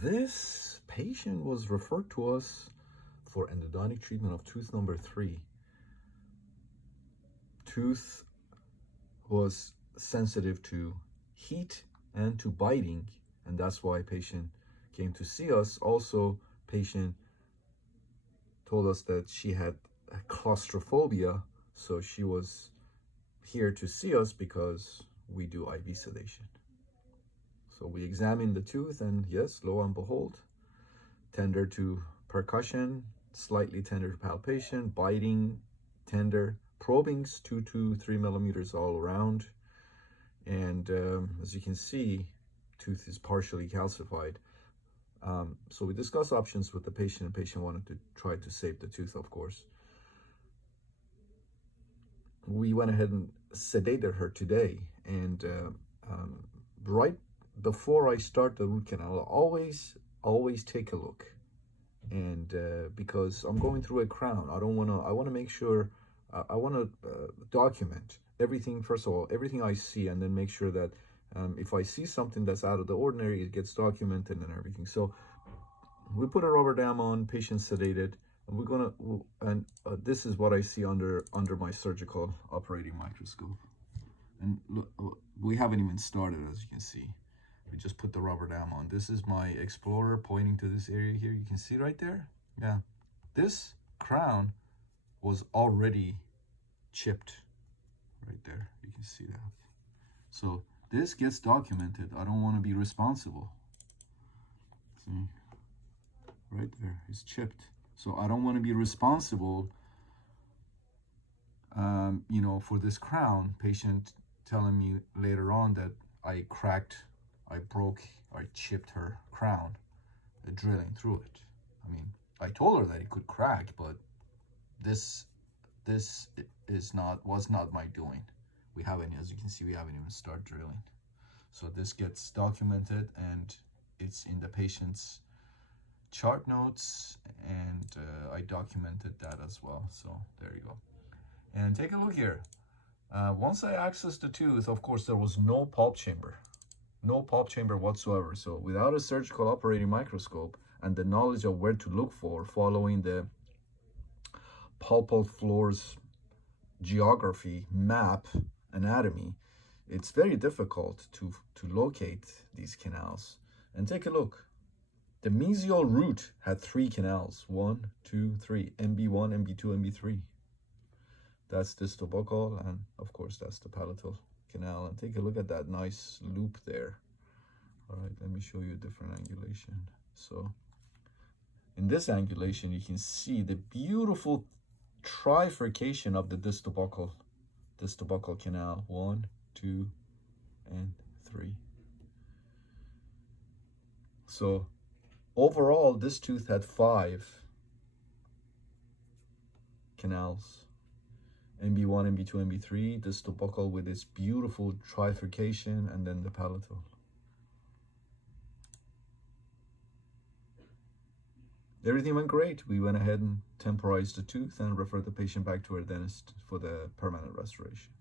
this patient was referred to us for endodontic treatment of tooth number 3. Tooth was sensitive to heat and to biting, and that's why patient came to see us. Also, patient told us that she had claustrophobia, so she was here to see us because we do IV sedation. So we examined the tooth, and yes, lo and behold, tender to percussion, slightly tender to palpation, biting, tender, probings 2 to 3 millimeters all around. And as you can see, tooth is partially calcified. So we discussed options with the patient. The patient wanted to try to save the tooth, of course. We went ahead and sedated her today, and right before I start the root canal, always take a look, and because I'm going through a crown, I want to make sure, I want to document everything. First of all, everything I see, and then make sure that if I see something that's out of the ordinary, it gets documented and everything. So we put a rubber dam on, patient sedated, and we're gonna, and this is what I see under my surgical operating microscope. And look, we haven't even started, as you can see. We just put the rubber dam on. This is my Explorer pointing to this area here. You can see right there. Yeah, this crown was already chipped right there. You can see that. So this gets documented. I don't want to be responsible. See, right there, it's chipped. So I don't want to be responsible, you know, for this crown. Patient telling me later on that I broke, I chipped her crown, drilling through it. I mean, I told her that it could crack, but this was not my doing. We haven't, as you can see, we haven't even started drilling. So this gets documented, and it's in the patient's chart notes, and I documented that as well. So there you go. And take a look here. Once I accessed the tooth, of course, there was no pulp chamber. No pulp chamber whatsoever. So without a surgical operating microscope and the knowledge of where to look for, following the pulpal floors geography, map, anatomy, it's very difficult to locate these canals. And take a look. The mesial root had 3 canals. 1, 2, 3. MB1, MB2, MB3. That's distal buccal, and of course that's the palatal canal. And take a look at that nice loop there. All right, let me show you a different angulation. So in this angulation, you can see the beautiful trifurcation of the distal buccal canal. 1, 2, and 3. So overall, this tooth had 5 canals. MB1, MB2, MB3, distal buccal with its beautiful trifurcation, and then the palatal. Everything went great. We went ahead and temporized the tooth and referred the patient back to our dentist for the permanent restoration.